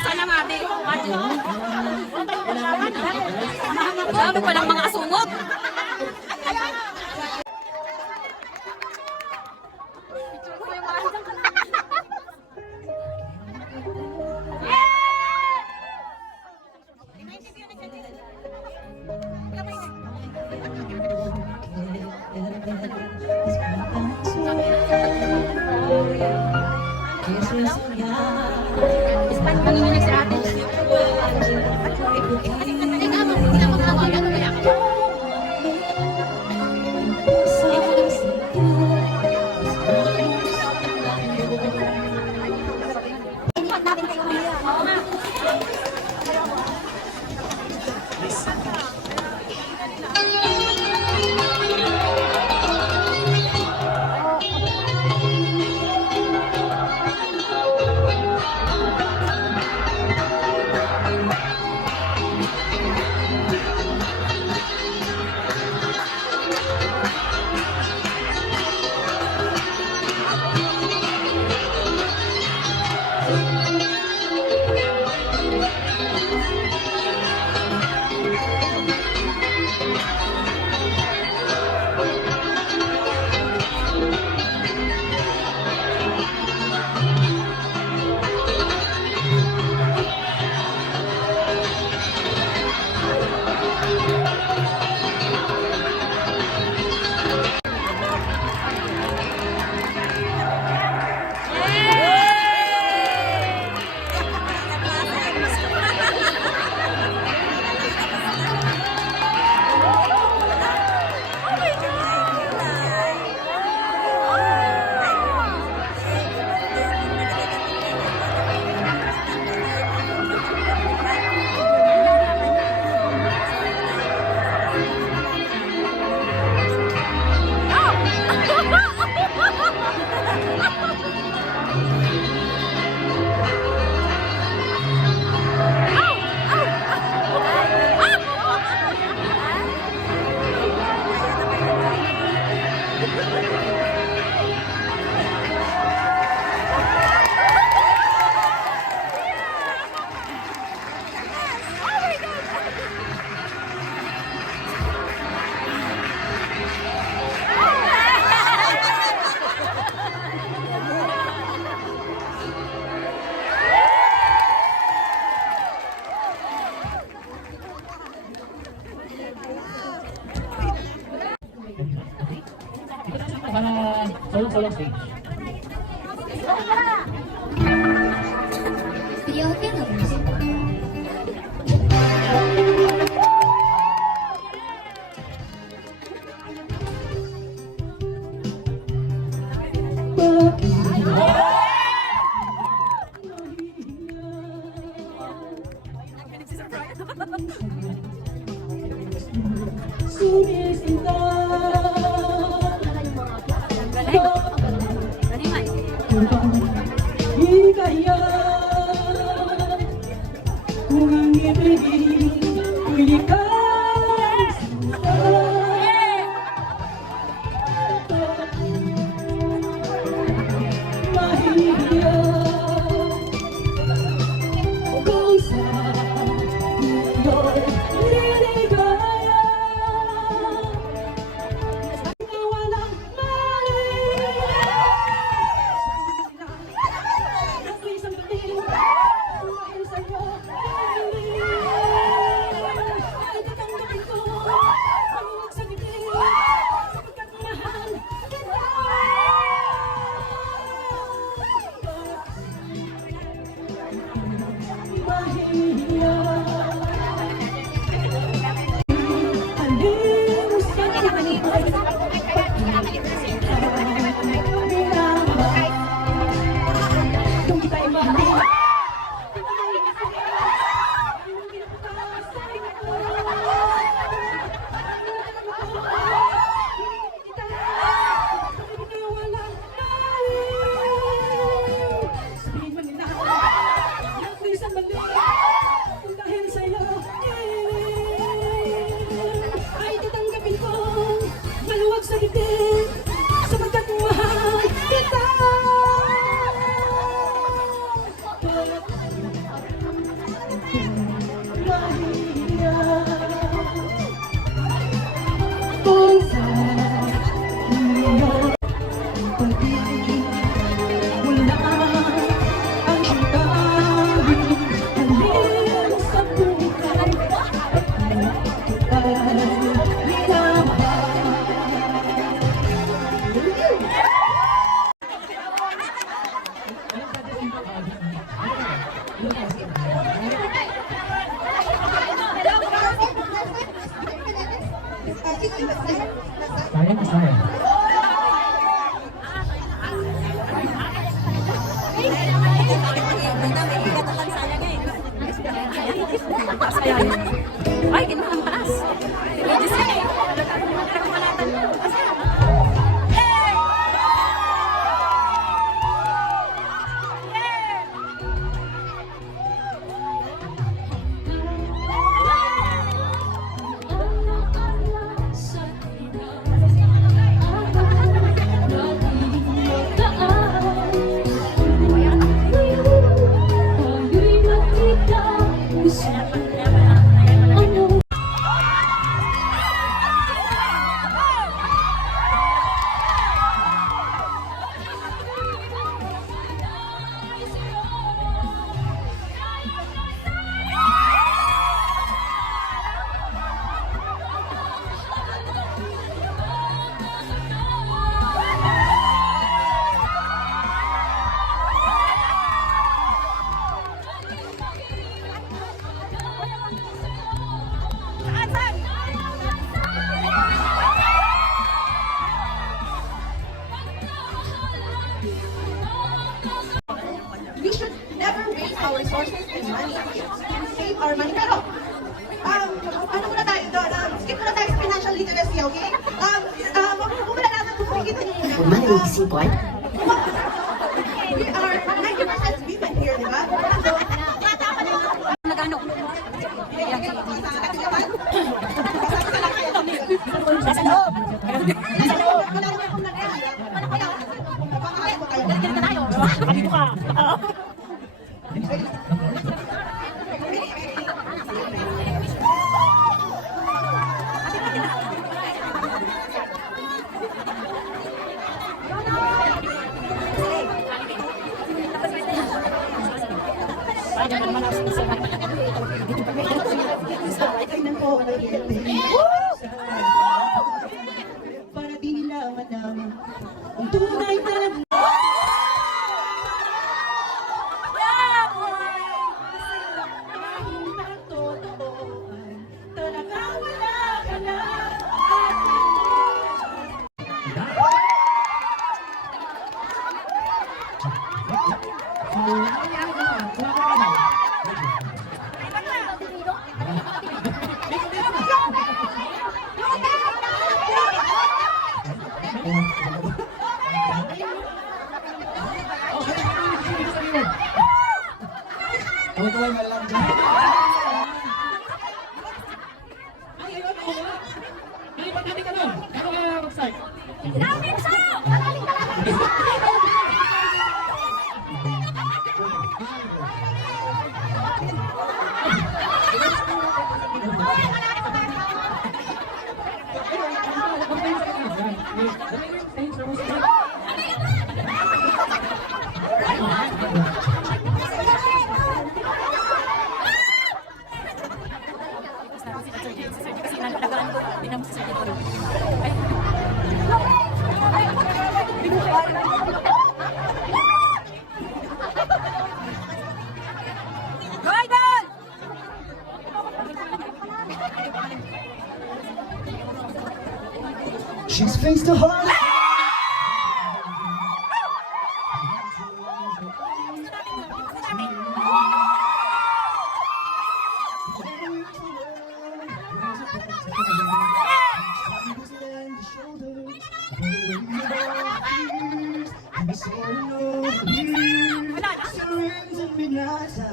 Sana mati. Ano palang mga asungot? Solo stage. Video okay na music. Galingan. Di kaya kung ang ibigin likas mahihiya kung sa iyo'y liligaya na walang mali. Isang gabi, dahil sa'yo, ay tatanggapin ko ang huwag sabihin, sapagkat mahal kita. Mahihiya, alim sa kung kita'y mahal. Dahil sa'yo, ay tatanggapin ko, maluwag sa bibig, sapagkat mahal kita. Mahihiya kung sa iyong pag-ibig wala ang tawid. Halim sa buhay ay minamahal. Sayang na sayang. Ay, kinuha ang taas. Medyo sige. We should never waste our resources and money. Save our money. Pero, ano muna tayo doon? Skip muna tayo sa financial literacy, okay? Kung malalaman kung makikita niyo muna. Money will be simple. We are 90% women here, di ba? Nagano? Nasa loob. Nasa loob. Wala naman akong nag-aaral. Napakakaya mo kayo. Dito tayo. Dito ka. Tingnan po ang para di nila malaman ang tunay na talaga wala ka na. Kaway-kaway mo lang dyan. Ay, ayun ako wala. Ay, pagdating ka nun. Ano kaya mag-start? Daming sa'yo! Go, Idol! She's face to heart.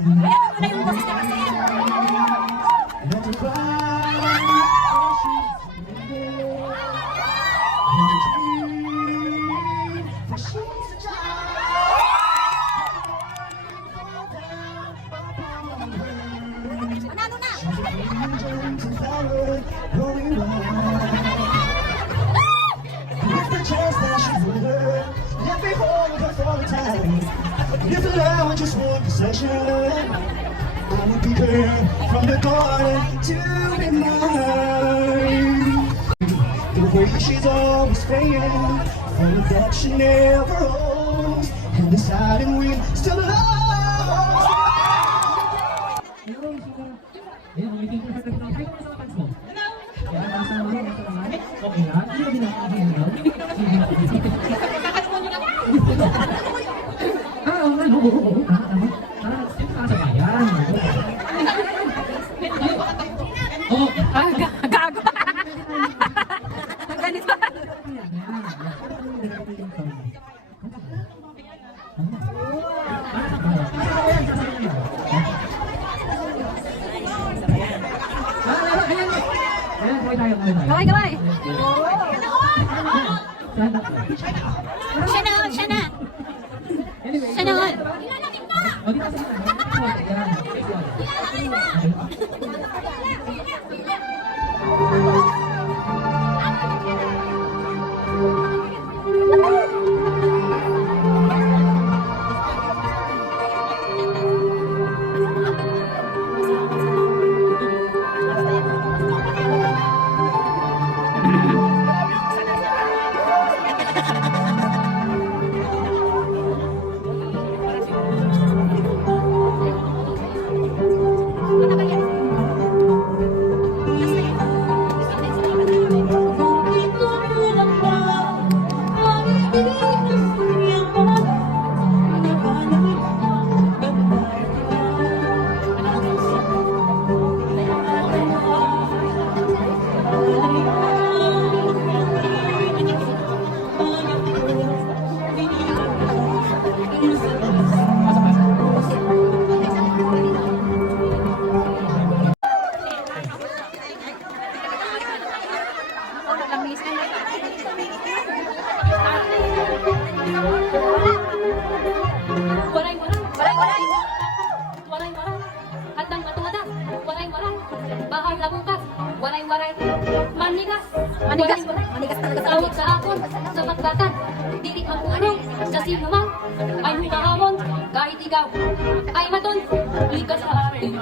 Ayan, wala yung boses niya kasi. Manalo na! If allow just one possession, I would be there from the garden to be mine. The way she's always playing, for that she never holds, and deciding we still love. Ayun, ulitin ko sa tabi ng kayo sa pants mo. Kaya nasa mga okay lang. Hindi ka din nakakagin. Oo. Sabayan. Oo. Gago! Ganito. Kaway, kaway! Siya na! Siya na! Siya na! Waray-waray, manigas, Manigas. Manigas talaga sa tawag sa akon, sa magbakan. Dili man kung ano, sa sino man, ay humahamon, kahit ikaw, ay maton. Likas sa ating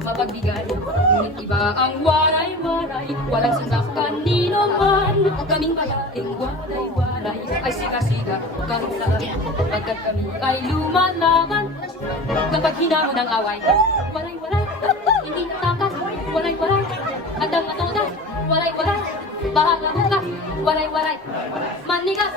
mapagbigay. Ngunit iba ang waray-waray, walang sundak kanino man. Kaming bayaing waray-waray, ay siga-siga kahit saan. Pagkat kami ay lumalaban, kapag hinamon ang away. Waray-waray, hindi natakas, waray-waray. At ang matoda, waray-waray. Bahala mo ka, waray-waray. Manigas!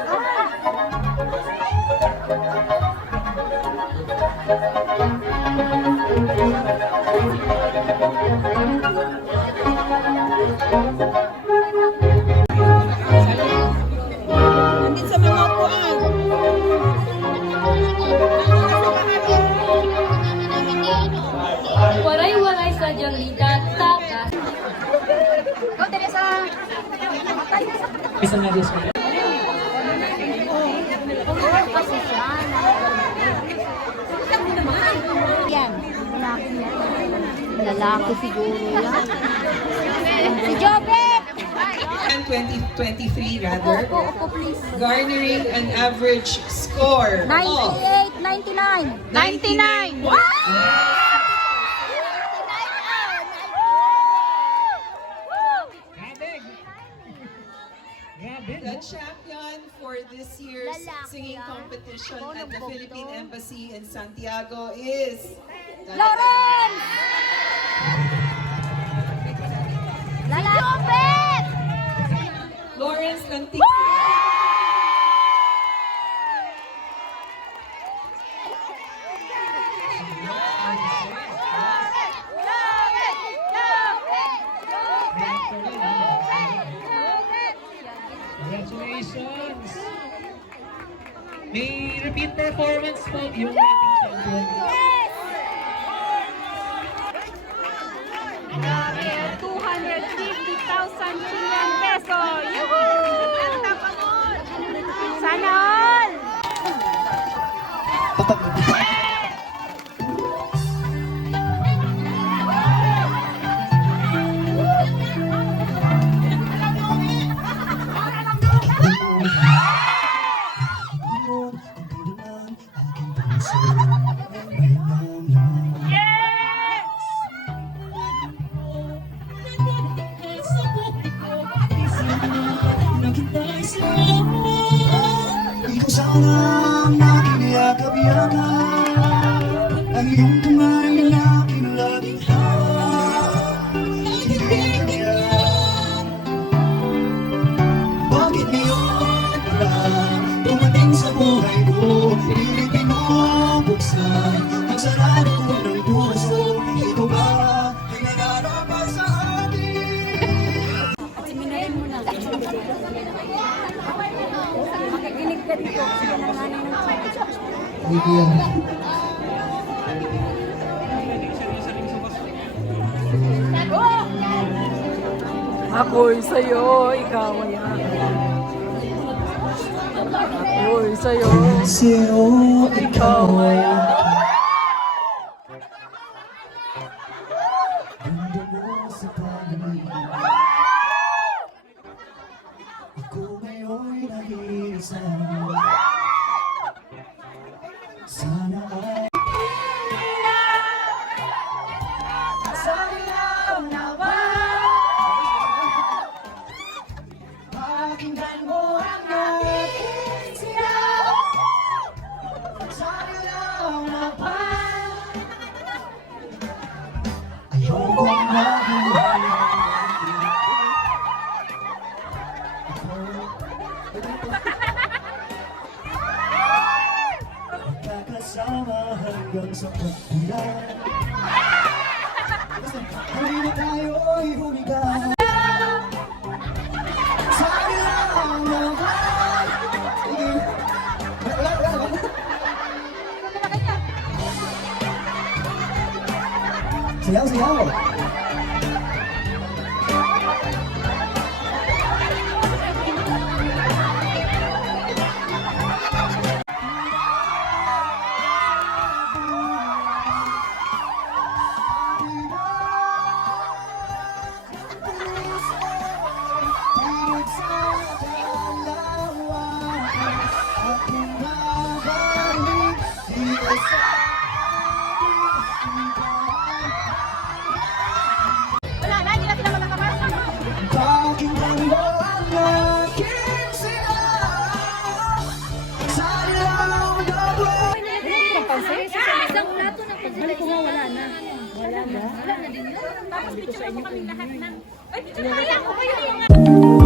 Nandito sa mga upuan. Isa na din siya. Yan. Lalaki siguro yan. Si Jobet! 2023 rather, Opo, please. garnering an average score of 98, 99. 99. Wow! The champion for this year's singing competition at the Philippine Embassy in Santiago is Lawrence! Jobet! Lawrence Lantic. Congratulations! May repeat performance po yung ating champion. Grabe, 250,000 Chilean peso. Yuhuu! Sana all! Ikaw sana ang aking yakap-yakap, ang iyong kamay na aking laging hawak. Hindi kaya, bakit ngayon lang dumating sa buhay ko? Pilit binubuksan ang sarado ko ng puso. Ikaw ba ay nararapat sa akin? Makikinig ka dito. Sige na nga ng Hindi yan. Ako'y sa'yo, ikaw ay akin. Ako'y sa'yo, Sa'yo, ikaw ay mundo mo sa pag-ibig. Ako ngayon'y nag-iisa. Sana ay sa ilaw na ba? Pakinggan mo ang aking sigaw. Sa ilaw na ba? Ayokong mabuhay. Magkakasama hanggang sa pagbulan. Halina tayo'y humiga. Sa ilaw na ba? Sayaw, sayaw! Wala na, hindi na sila magkakapasa. Pakinggan mo ang aking sigaw. Sa ilaw na ba? Isang plato na pagdala ko nga wala na. Wala na din yun. Tapos picture mo kami lahat ng... Ay, picture tayo! Ako ba yun?